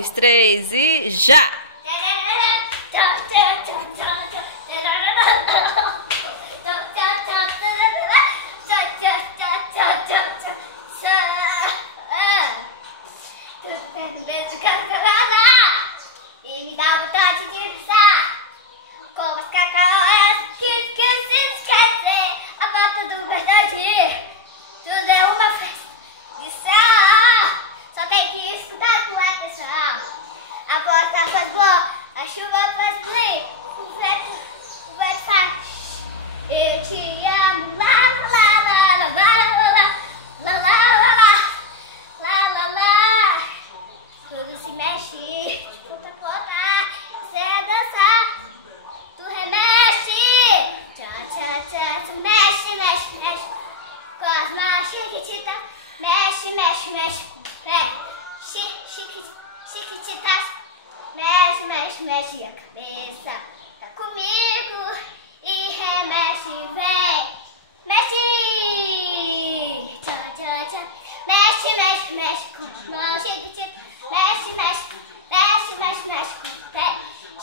2, 3 e já! E me dá vontade de dançar como as cacaués que se esquecem a volta do verdade. Tudo é uma festa de sal. Só tem que escutar com a pessoal. A porta faz boa, a chuva faz frio. O vento faz. Eu te amo, lá, lá, lá, lá, lá, lá, lá, lá, lá, lá, lá. Tudo se mexe, de ponta a ponta. Você é dançar, tu remexe. Tchá, tchá, tchá, tu mexe, mexe, mexe. Com as mãos chiquititas, mexe, mexe, mexe. Chiquititas, mexe, mexe, mexe. A cabeça tá comigo e remexe, vem. Mexe, tchá, tchá, tchá. Mexe, mexe, mexe. Com as mãos chiquititas, mexe, mexe, mexe, mexe, mexe. Com os pés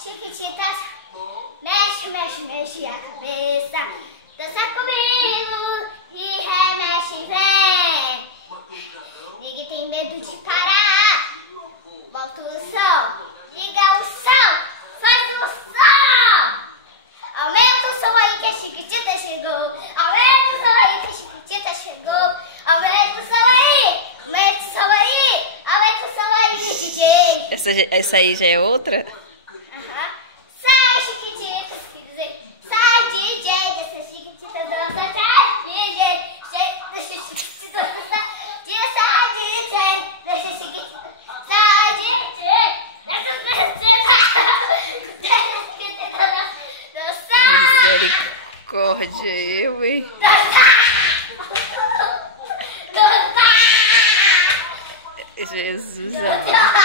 chiquititas, mexe, mexe, mexe. A cabeça dança comigo e remexe, vem. Ninguém tem medo de parar. Volta o som, liga o som, faz o som. Aumenta o som aí que a Chiquitita chegou. Aumenta o som aí que a Chiquitita chegou. Aumenta o som aí, aumenta o som aí, aumenta o som aí, DJ. Essa aí já é outra? Aham. Sai, Chiquitita, filhos aí. Sai, DJ, dessa Chiquitita dança. Sai, DJ, deixa Chiquitita dançar. Sai, DJ, deixa Chiquitita. Sai, DJ, deixa Chiquitita dançar. Misericórdia, eu, hein? Dançar. Jesus, amado.